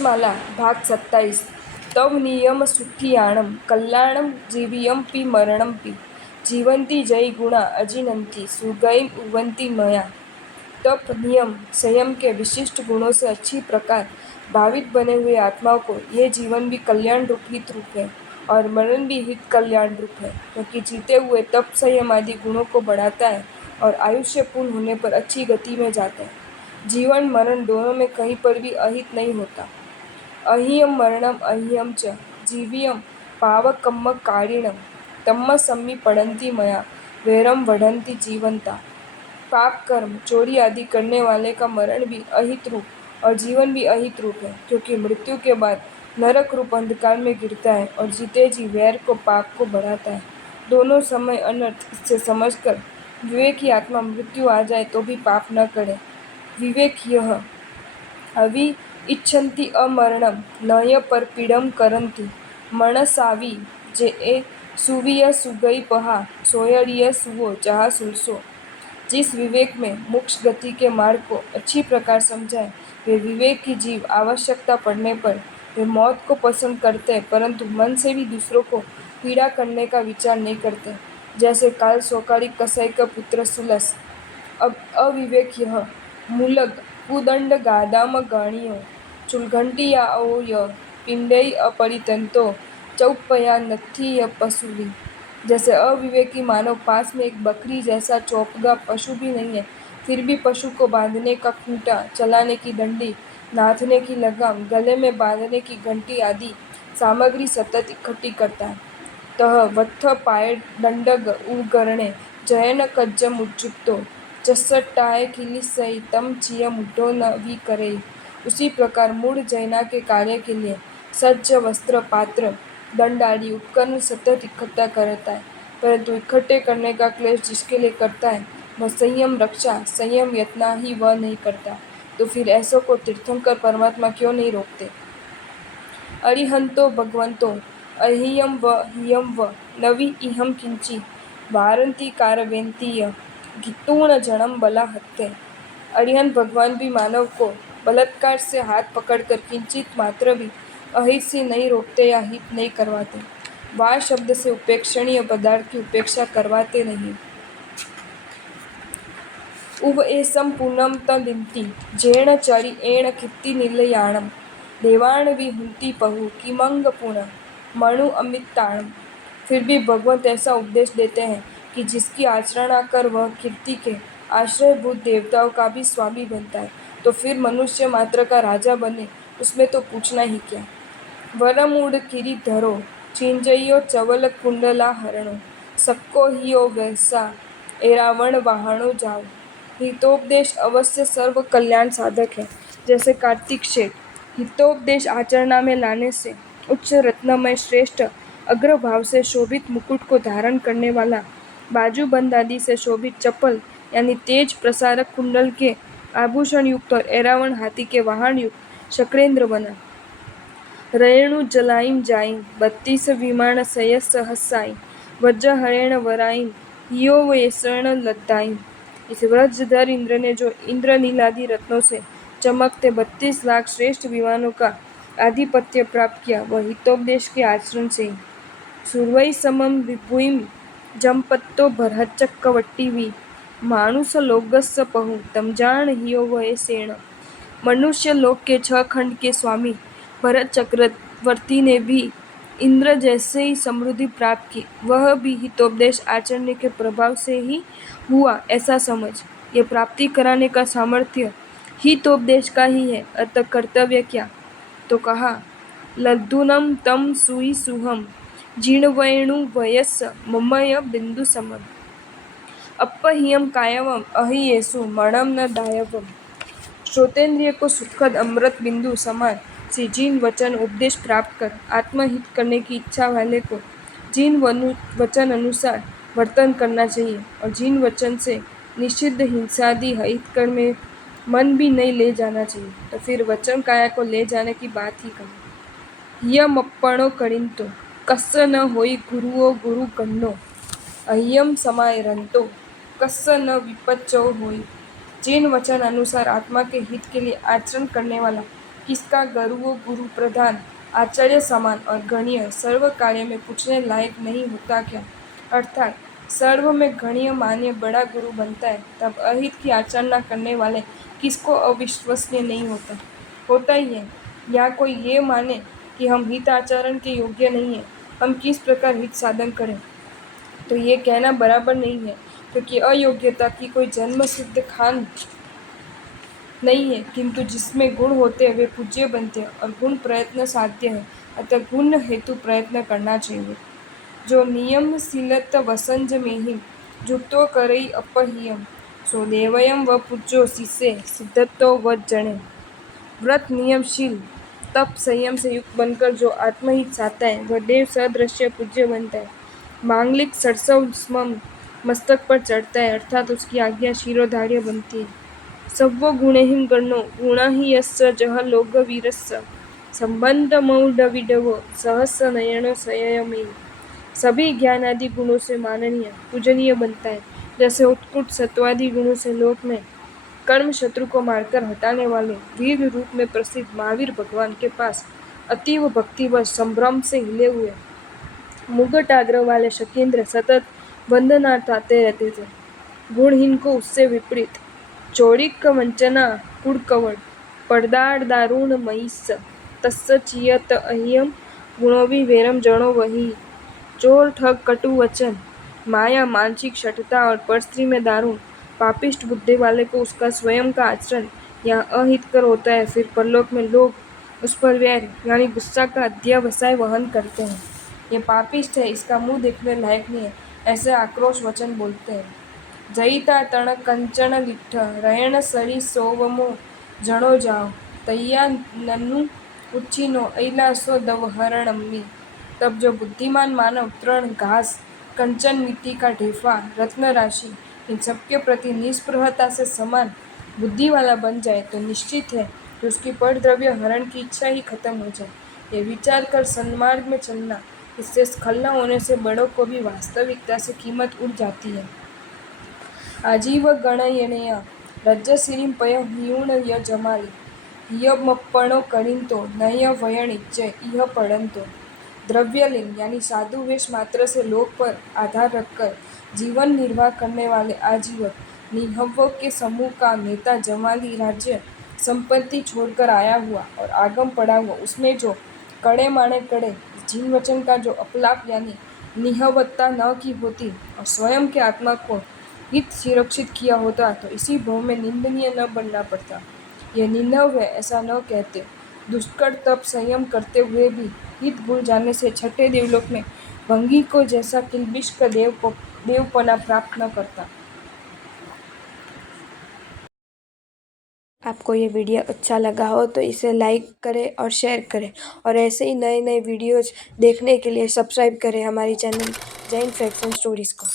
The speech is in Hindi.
बीजमाला भाग 27। तव नियम सुखियाणं कल्याणं जीवियमपि मरणमपि जीवन्ति जय गुणा अजिनन्ति सुगैम उवन्ति मया। तप, नियम, संयम के विशिष्ट गुणों से अच्छी प्रकार भावित बने हुए आत्माओं को यह जीवन भी कल्याण रूप हित रूप है और मरण भी हित कल्याण रूप है, क्योंकि जीते हुए तप संयम आदि गुणों को बढ़ाता है और आयुष्य पूर्ण होने पर अच्छी गति में जाता है। जीवन मरण दोनों में कहीं पर भी अहित नहीं होता। अहियम मरणम अहियम च जीवियम पावकम्म कारिणम तम्म सम्मि पड़न्ति मया वैरम वढ़न्ति जीवंता। पाप कर्म चोरी आदि करने वाले का मरण भी अहित रूप और जीवन भी अहित रूप है, क्योंकि मृत्यु के बाद नरक रूप अंधकार में गिरता है और जीते जी वैर को पाप को बढ़ाता है। दोनों समय अनर्थ। इससे समझकर विवेकी आत्मा मृत्यु आ जाए तो भी पाप न करे। विवेक यह अवि इच्छन्ति अमरणम नय पर पीड़म करन्ति मणसावी जे ए सुविय सुगई पहा सोयरिय सुवो जहा सुलसो। जिस विवेक में मोक्ष गति के मार्ग को अच्छी प्रकार समझाए वे विवेकी जीव आवश्यकता पड़ने पर वे मौत को पसंद करते हैं, परंतु मन से भी दूसरों को पीड़ा करने का विचार नहीं करते, जैसे काल सोकारी कसाई का पुत्र सुलस। अब अविवेक यह मूलग कुदंड गादाम गणियो चुलघंटी या य पिंडई अपरितंतो चौपया नथी य पशुली। जैसे अविवेकी मानव पास में एक बकरी जैसा चौपगा पशु भी नहीं है, फिर भी पशु को बांधने का खूंटा, चलाने की डंडी, नाथने की लगाम, गले में बांधने की घंटी आदि सामग्री सतत इकट्ठी करता है। तह वत्थ पाय दंडग उगरणे जयन कज्जम उज्जुप्तो चस्सट्टाय किलिसई तम चिय मुड्डो न वी करे। उसी प्रकार मूढ़ जैना के कार्य के लिए सज्ज वस्त्र, पात्र, दंड आदि उपकरण सतत इकट्ठा करता है, परंतु इकट्ठे करने का क्लेश जिसके लिए करता है वह संयम रक्षा, संयम यत्न ही वह नहीं करता, तो फिर ऐसों को तीर्थंकर परमात्मा क्यों नहीं रोकते। अरिहंतो भगवंतो अहियम व हियम व नवि इहम किंची वारंती कारवेंतीय गितूण जन्म बला हत्ते। अरिहंत भगवान भी मानव को बलात्कार से हाथ पकड़कर किंचित मात्र भी अहित से नहीं रोकते या हित नहीं करवाते। वाह शब्द से उपेक्षणीय पदार्थ की उपेक्षा करवाते नहीं। उव एसम पूनम तदिंति जैन चरि एण कीर्ति निलयाणम देवाण विहुंति पहु किमंग पुनः मणु अमिताणम। फिर भी भगवंत ऐसा उपदेश देते हैं कि जिसकी आचरणा कर वह कीर्ति के आश्रयभूत देवताओं का भी स्वामी बनता है, तो फिर मनुष्य मात्र का राजा बने उसमें तो पूछना ही क्या। वरमूढ़ किरी धरो चिंजयो चवल कुंडला हरणो सक्को हियो वैसा एरावण वाहणो जाओ। हितोपदेश अवश्य सर्व कल्याण साधक है। जैसे कार्तिक शेठ हितोपदेश आचरणा में लाने से उच्च रत्नमय श्रेष्ठ अग्रभाव से शोभित मुकुट को धारण करने वाला बाजूबंद आदि से शोभित चप्पल यानी तेज प्रसारक कुंडल के आभूषण युक्त और एरावण हाथी के वाहन युक्त शक्रेंद्र बना। रेणु जलाइम जाइम 32 विमान सय सहसाई वज्र हरेण वराइम हियो वेसण लद्दाइम। इस व्रजधर इंद्र ने जो इंद्रनील आदि रत्नों से चमकते 32 लाख श्रेष्ठ विमानों का आधिपत्य प्राप्त किया, वह हितोपदेश के आचरण से ही। सुरवई समम विभुइम जमपत्तो भरचक्कवट्टी मानुष लोकस पहु तमजान हियो वह सेण। मनुष्य लोक के 6 खंड के स्वामी भरत चक्रवर्ती ने भी इंद्र जैसे ही समृद्धि प्राप्त की, वह भी हितोपदेश आचरण के प्रभाव से ही हुआ ऐसा समझ। ये प्राप्ति कराने का सामर्थ्य हितोपदेश का ही है, अतः कर्तव्य क्या। तो कहा लद्दुनम तम सुई सुहम जीर्णवेणु वयस्स ममय बिंदु समम अपहियम कायवम अहियेसु मणम न दायवम। श्रोतेंद्रिय को सुखद अमृत बिंदु समान से जिन वचन उपदेश प्राप्त कर आत्महित करने की इच्छा वाले को जिन वचन अनुसार वर्तन करना चाहिए और जिन वचन से निषिद्ध हिंसादि हितकर में मन भी नहीं ले जाना चाहिए, तो फिर वचन काया को ले जाने की बात ही कही। यमप्पणो करिंतो कस्स न होई गुरुओ गुरु गन्नो अहियम समाय रंतो कस्स न विपच्चो होई। जिन वचन अनुसार आत्मा के हित के लिए आचरण करने वाला किसका गुरुओं गुरु प्रधान आचार्य समान और गणीय सर्व कार्य में पूछने लायक नहीं होता क्या? अर्थात सर्व में गणीय मान्य बड़ा गुरु बनता है, तब अहित की आचरणा करने वाले किसको अविश्वसनीय नहीं होता? होता ही है। या कोई ये माने कि हम हित आचरण के योग्य नहीं है, हम किस प्रकार हित साधन करें, तो ये कहना बराबर नहीं है, क्योंकि अयोग्यता की कोई जन्म सिद्ध खान नहीं है, किंतु जिसमें गुण होते हैं वे पूज्य बनते हैं और गुण प्रयत्न साध्य है, अतः गुण हेतु प्रयत्न करना चाहिए। जो नियमशीलत वसंज में जुतो करई अपहियम सो देवयम व पूज्यो शिष्य सिद्धत्व व जने। व्रत नियमशील तप संयम से युक्त बनकर जो आत्महित चाहता है वह देव सदृश्य पूज्य बनता है। मांगलिक सड़सव स्मम मस्तक पर चढ़ता है, अर्थात उसकी आज्ञा शिरोधार्य बनती है। सव्व गुणेहिं गणो गुणा हि यस्य जह लोकवीरस्य संबंध मौढ़विडवो सहस्र नयन संयमे। सभी ज्ञान आदि गुणों से माननीय पूजनीय बनता है, जैसे उत्कृष्ट सत्वादि गुणों से लोक में कर्म शत्रु को मारकर हटाने वाले वीर रूप में प्रसिद्ध महावीर भगवान के पास अतीव भक्ति व संभ्रम से हिले हुए मुगट आग्रह वाले शकेंद्र सतत वंदनार्थ आते रहते थे। गुणहीन को उससे विपरीत चौड़िक वंचना कुड़कवड़ पड़दाड़ दारुण मयिस्स तस्स चियत अहियम गुणों वेरम जणो वही। चोर ठग कटु वचन माया मानसिक शठता और परस्त्री में दारुण पापिष्ट बुद्धि वाले को उसका स्वयं का आचरण यहाँ अहितकर होता है, फिर परलोक में लोग उस पर वैर यानी गुस्सा का अध्यवसाय वहन करते हैं। ये पापिष्ट है, इसका मुंह देखने लायक नहीं है, ऐसे आक्रोश वचन बोलते हैं। जयिता तण कंचन लिट्ठ रयण सरी सोवमो जणो जाओ तैया नन्नु उच्छिनो ऐलासो दवहरणम्मी। तब जो बुद्धिमान मानव तृण घास कंचन मिट्टी का ढेफा रत्न राशि इन सबके प्रति निष्प्रहता से समान बुद्धि वाला बन जाए तो निश्चित है कि उसकी पर द्रव्य हरण की इच्छा ही खत्म हो जाए। ये विचार कर सन्मार्ग में चलना, इससे स्खलन होने से बड़ों को भी वास्तविकता से कीमत उड़ जाती है। आजीव गणयनेय रज्जसिरिं पय ह्यूण य जमाली हियमप्पणो करिंतो नय वयणिच्चे इह पड़ंतो। द्रव्यलिंग यानी साधु वेश मात्र से लोक पर आधार रखकर जीवन निर्वाह करने वाले आजीवक निहव्वों के समूह का नेता जमाली राज्य संपत्ति छोड़कर आया हुआ और आगम पड़ा हुआ, उसमें जो कड़े माने कड़े जीन वचन का जो अपलाप यानी निहवत्ता न की होती और स्वयं के आत्मा को हित सुरक्षित किया होता, तो इसी भव में निंदनीय न बनना पड़ता। यह निन्नव है ऐसा न कहते। दुष्कर तप संयम करते हुए भी हित भूल जाने से छठे देवलोक में भंगी को जैसा किल्बिष का देवपना प्राप्त न करता। आपको ये वीडियो अच्छा लगा हो तो इसे लाइक करें और शेयर करें, और ऐसे ही नए नए वीडियोज़ देखने के लिए सब्सक्राइब करें हमारी channel Jain facts and stories को।